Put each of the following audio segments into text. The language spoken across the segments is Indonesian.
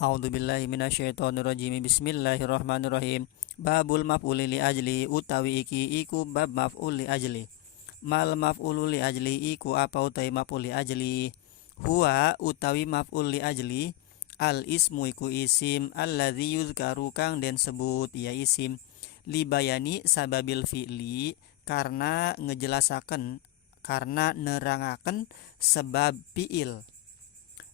A'udzubillahi minasyaitonirrajim. Bismillahirrahmanirrahim. Babul maf'uli li ajli utawi iki iku bab maf'ul li ajli. Mal maf'ulu li ajli iku apa utawi maf'ul li ajli. Huwa utawi maf'ul li ajli al ismu iku isim alladzi yuzkaru kang den sebut ya isim li bayani sababil fi'li karena ngejelasaken karena nerangaken sebab fi'il.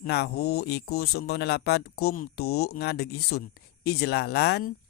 Nahu iku sumpah lapat kumtu ngadeg isun ijlalan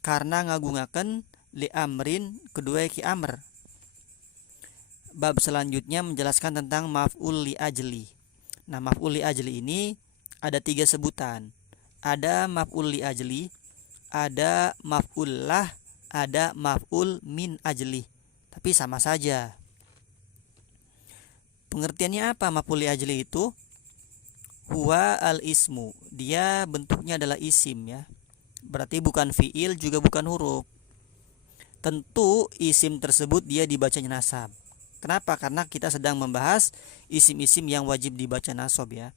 karena ngagungaken li amrin kedua ki amr. Bab selanjutnya menjelaskan tentang maf'ul li ajli. Nah, maf'ul li ajli ini ada 3 sebutan. Ada maf'ul li ajli, ada maf'ul lah, ada maf'ul min ajli. Tapi sama saja. Pengertiannya apa maf'ul li ajli itu? Huwa al ismu, dia bentuknya adalah isim ya. Berarti bukan fiil juga bukan huruf. Tentu isim tersebut dia dibacanya nasab. Kenapa? Karena kita sedang membahas isim-isim yang wajib dibaca nasab ya.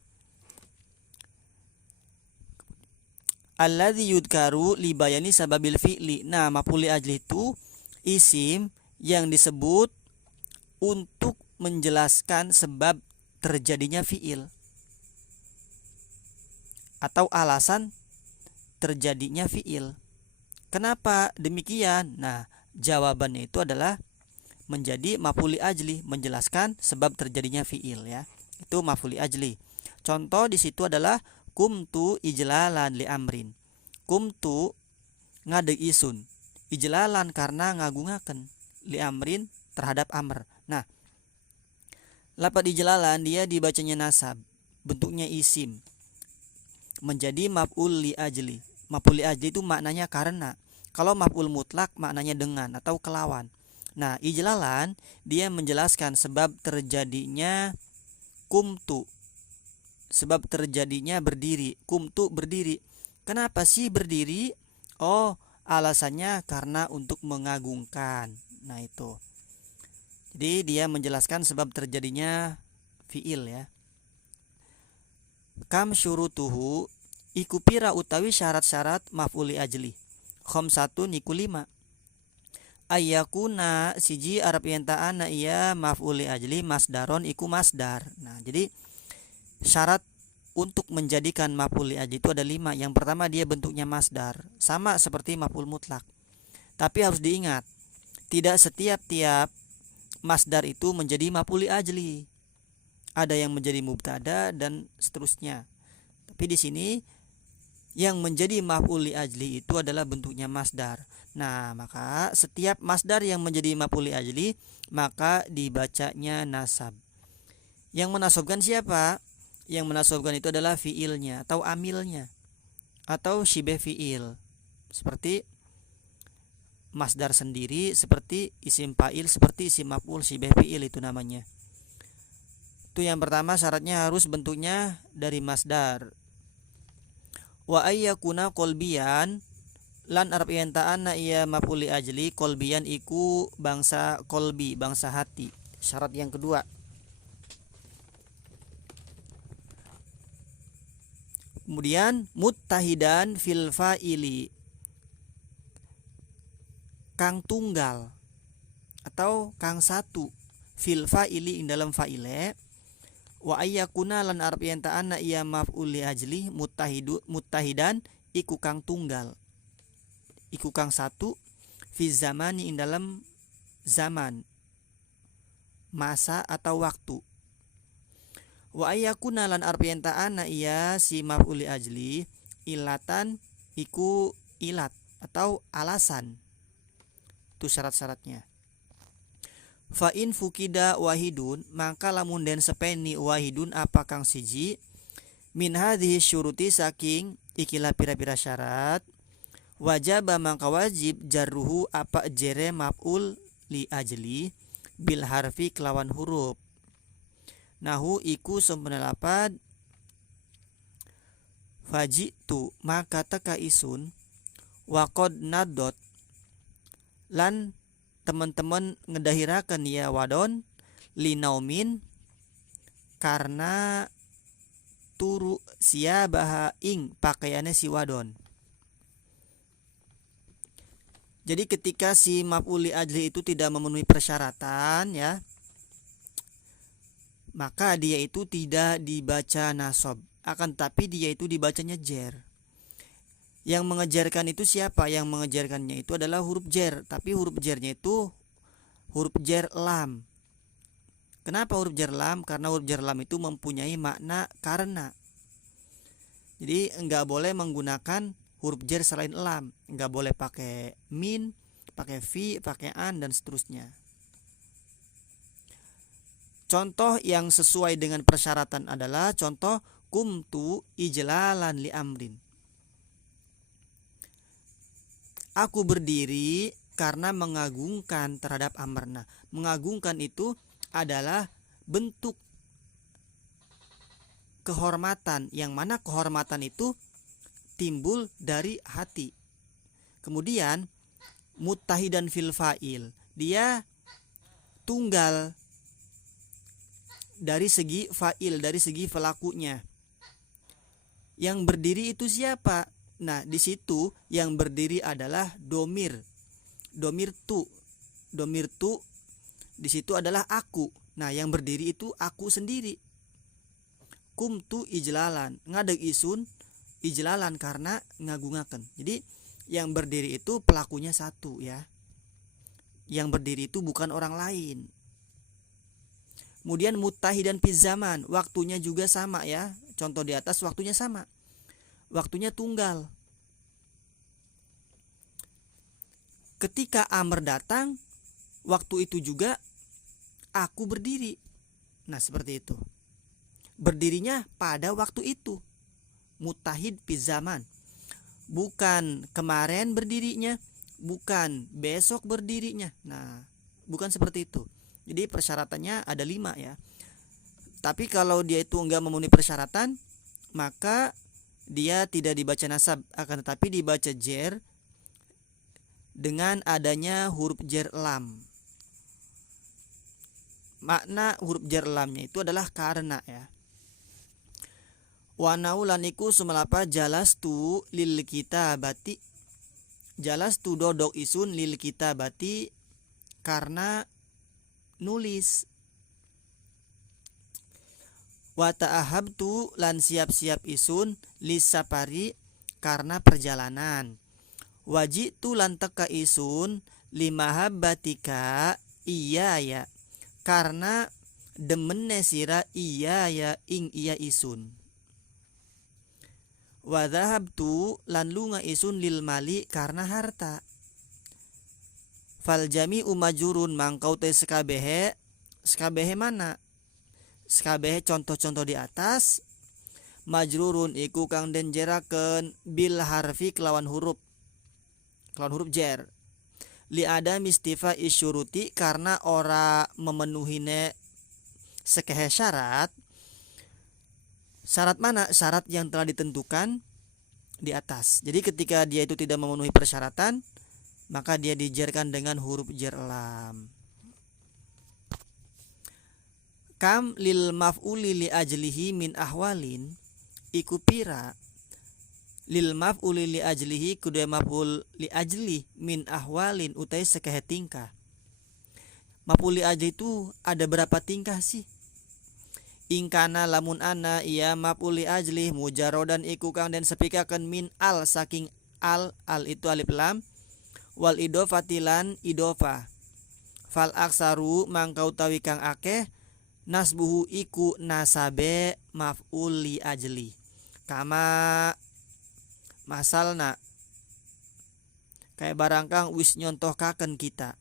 Alladzi yudkaru li bayani sababil fi'li. Nah, maf'ul li ajli itu isim yang disebut untuk menjelaskan sebab terjadinya fi'il atau alasan terjadinya fi'il. Kenapa demikian? Nah, jawabannya itu adalah menjadi maf'ul li ajli, menjelaskan sebab terjadinya fi'il ya. Itu maf'ul li ajli. Contoh di situ adalah kumtu ijlalan li amrin. Kumtu ngadeg isun. Ijlalan karena ngagungaken li amrin terhadap amr. Nah, lafaz ijlalan dia dibacanya nasab, bentuknya isim. Menjadi maf'ul li ajli. Maf'ul li ajli itu maknanya karena. Kalau maf'ul mutlak maknanya dengan atau kelawan. Nah, ijlalan dia menjelaskan sebab terjadinya kumtu. Sebab terjadinya berdiri. Kumtu berdiri. Kenapa sih berdiri? Oh, alasannya karena untuk mengagungkan. Nah, itu. Jadi dia menjelaskan sebab terjadinya fi'il ya. Kam syurutuhu iku pira utawi syarat-syarat maf'ul li ajli. Khamsatun iku 5. Ayyakuna siji arab yentaan iya maf'ul li ajli masdaron iku masdar. Nah, jadi syarat untuk menjadikan maf'ul li ajli itu ada 5. Yang pertama dia bentuknya masdar, sama seperti maf'ul mutlak. Tapi harus diingat, tidak setiap masdar itu menjadi maf'ul li ajli. Ada yang menjadi mubtada dan seterusnya. Tapi di sini yang menjadi maf'ul li ajli itu adalah bentuknya masdar. Nah, maka setiap masdar yang menjadi maf'ul li ajli maka dibacanya nasab. Yang menasabkan siapa? Yang menasabkan itu adalah fiilnya atau amilnya atau syibeh fiil. Seperti masdar sendiri, seperti isim fa'il, seperti isim maf'ul syibeh fiil itu namanya. Itu yang pertama syaratnya harus bentuknya dari masdar. Wa ayyakuna qalbiyan lan arab yantaanna iya maf'ul li ajli qalbiyan iku bangsa qalbi, bangsa hati. Syarat yang kedua. Kemudian muttahidan fil fa'ili, kang tunggal atau kang satu fil fa'ili ing dalam fa'ile. Wa ayyakuna lan arab yantaanna iya maf'ul li ajli muttahidan iku kang tunggal, iku kang satu fi zamani ing dalam zaman, masa atau waktu. Wa ayyakuna lan arab yantaanna iya si maf'ul li ajli ilatan iku ilat atau alasan. Itu syarat-syaratnya. Fa in fukida wahidun maka lamun den sepeni wahidun apa kang siji min hadhihi syuruti saking ikilah pira-pira syarat wajaba maka wajib jarruhu apa jere maf'ul li ajli bil harfi kelawan huruf. Nahu iku sempena lapad fajitu maka teka isun waqad nadot lan teman-teman ngedahirakan ya wadon linaumin karena turu siabaha ing pakaiannya si wadon. Jadi ketika si maf'ul li ajli itu tidak memenuhi persyaratan ya, maka dia itu tidak dibaca nasab, akan tapi dia itu dibacanya jer. Yang mengejarkan itu siapa? Yang mengejarkannya itu adalah huruf jer, tapi huruf jernya itu huruf jer lam. Kenapa huruf jer lam? Karena huruf jer lam itu mempunyai makna karena. Jadi enggak boleh menggunakan huruf jer selain lam, enggak boleh pakai min, pakai fi, pakai an dan seterusnya. Contoh yang sesuai dengan persyaratan adalah contoh kumtu ijlalan li amrin. Aku berdiri karena mengagungkan terhadap amr. Nah, mengagungkan itu adalah bentuk kehormatan, yang mana kehormatan itu timbul dari hati. Kemudian muttahidan fil fa'il, dia tunggal dari segi fa'il, dari segi pelakunya. Yang berdiri itu siapa? Nah, di situ yang berdiri adalah domir tu. Domir tu di situ adalah aku. Nah, yang berdiri itu aku sendiri. Kumtu ijlalan, ngadeg isun ijlalan karena ngagungaken. Jadi yang berdiri itu pelakunya satu ya. Yang berdiri itu bukan orang lain. Kemudian muttahidan fi zaman, waktunya juga sama ya. Contoh di atas waktunya sama. Waktunya tunggal. Ketika amr datang, waktu itu juga aku berdiri. Nah, seperti itu. Berdirinya pada waktu itu. Muttahid fi zaman. Bukan kemarin berdirinya, bukan besok berdirinya. Nah, bukan seperti itu. Jadi persyaratannya ada 5 ya. Tapi kalau dia itu enggak memenuhi persyaratan, maka dia tidak dibaca nasab, akan tetapi dibaca jer dengan adanya huruf jer lam. Makna huruf jer lamnya itu adalah karena ya. Wa naulan iku sumalapa jalastu lil kitabati. Jalastu dodok isun lil kitabati karena nulis. Wa ta'ahabtu lan siap-siap isun lisapari karena perjalanan. Wajitu lan teka isun limahabbatika iya ya karena demene sira iya ya ing iya isun. Wa dhahabtu lan lunga isun lil mali karena harta. Fal jami'u majurun mangkau te sekabehe mana? Sekabehe contoh-contoh di atas majrurun iku kang den jerakeun bil harfi kelawan huruf jer. Li ada mistifa isyuruti karena ora memenuhine sekehe syarat. Syarat mana? Syarat yang telah ditentukan di atas. Jadi ketika dia itu tidak memenuhi persyaratan, maka dia dijerkan dengan huruf jer lam. Kam lil maf'uli li ajlihi min ahwalin iku pira lil maf'uli li ajlihi kudu maf'ul li ajli min ahwalin utai sekehe tingkah. Maf'ul li ajli itu ada berapa tingkah sih? Ingkana lamun ana iya maf'ul li ajli mujarrodan iku kang den sepikakeun min al saking al itu alif lam wal idofatilan idofa. Fal aksaru mangkau tawi kang akeh nasbuhu iku nasabe maf'ul li ajli. Kama masalna kayak barangkang wis nyontohkaken kita.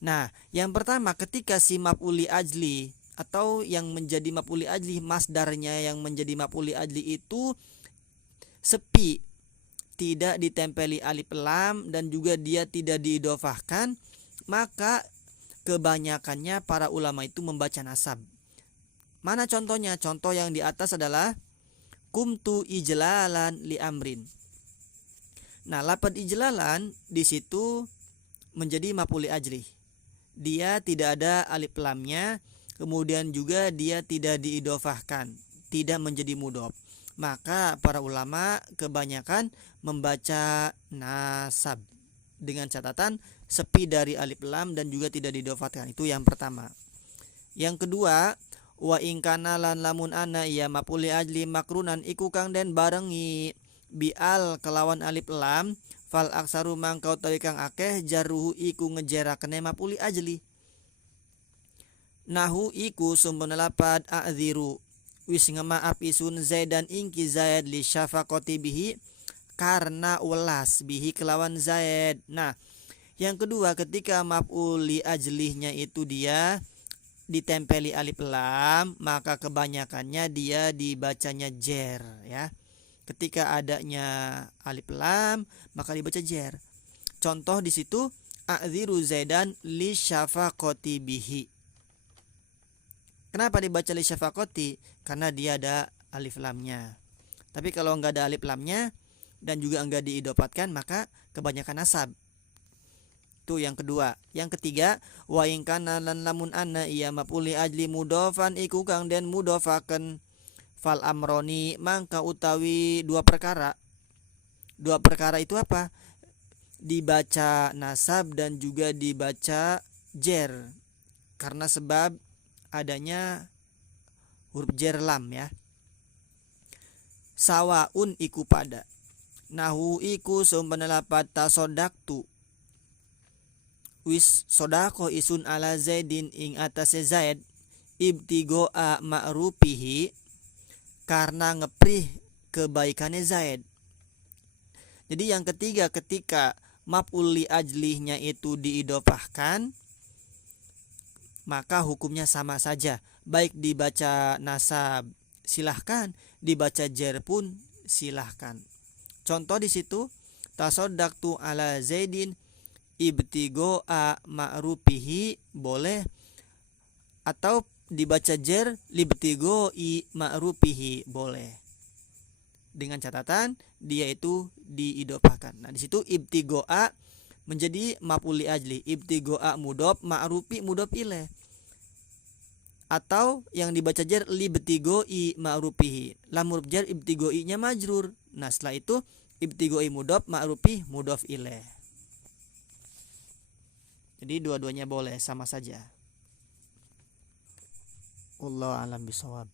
Nah, yang pertama ketika si maf'ul li ajli atau yang menjadi maf'ul li ajli masdarnya yang menjadi maf'ul li ajli itu sepi, tidak ditempeli alif lam dan juga dia tidak diidofahkan, maka kebanyakannya para ulama itu membaca nasab. Mana contohnya? Contoh yang di atas adalah kumtu ijlalan li amrin. Nah, lafaz ijlalan di situ menjadi maf'ul li ajli. Dia tidak ada alif lamnya, kemudian juga dia tidak diidofahkan, tidak menjadi mudhof. Maka para ulama kebanyakan membaca nasab dengan catatan sepi dari alif lam dan juga tidak didofatkan. Itu yang pertama. Yang kedua, wa in kana lan lamun ana ya maf'ul ajli makrunan iku kang den barengi bial kelawan alif lam fal aksaru mangkau tawi kang akeh jaruhu iku ngejerakne maf'ul ajli. Nahu iku sumpun lapad a'dziru wis ngemaaf isun Zaidan ingki Zaid li syafaqati bihi karena welas bihi kelawan Zaid. Nah, yang kedua ketika maf'ul li ajlihnya itu dia ditempeli alif lam, maka kebanyakannya dia dibacanya jer ya. Ketika adanya alif lam maka dibaca jer. Contoh di situ a'dziru Zaidan li syafaqati bihi. Kenapa dibaca li syafaqati? Karena dia ada alif lamnya. Tapi kalau enggak ada alif lamnya dan juga enggak diidopatkan maka kebanyakan nasab. Itu yang kedua. Yang ketiga, wa in kana lan lamun anna iya maf'ul ajli mudhofan iku kang den mudhofaken fal amroni mangka utawi dua perkara. Dua perkara itu apa? Dibaca nasab dan juga dibaca jer. Karena sebab adanya huruf jer lam ya. Sawaun iku pada. Nahu iku sumpana lapat tasodaktu wis sodako isun ala Zaidin ing atase Zaid ibtigoa ma'rupihi karena ngeprih kebaikannya Zaid. Jadi yang ketiga ketika maf'ul li ajlihnya itu diidofahkan maka hukumnya sama saja. Baik dibaca nasab silahkan, dibaca jer pun silahkan. Contoh di situ tasodaktu ala Zaidin ibtigoa ma'rupihi boleh, atau dibaca jer libtigoi ma'rupihi boleh, dengan catatan dia itu diidofahkan. Nah di situ ibtigoa menjadi maf'ul li ajli, ibtigoa mudhof, ma'rupi mudhof ilaih, atau yang dibaca jer libtigoi ma'rupihi, lam huruf jar ibtigoi-nya majrur. Nah setelah itu ibtigoi mudhof, ma'rupi mudhof ilaih. Jadi dua-duanya boleh, sama saja. Wallahu a'lam bishawab.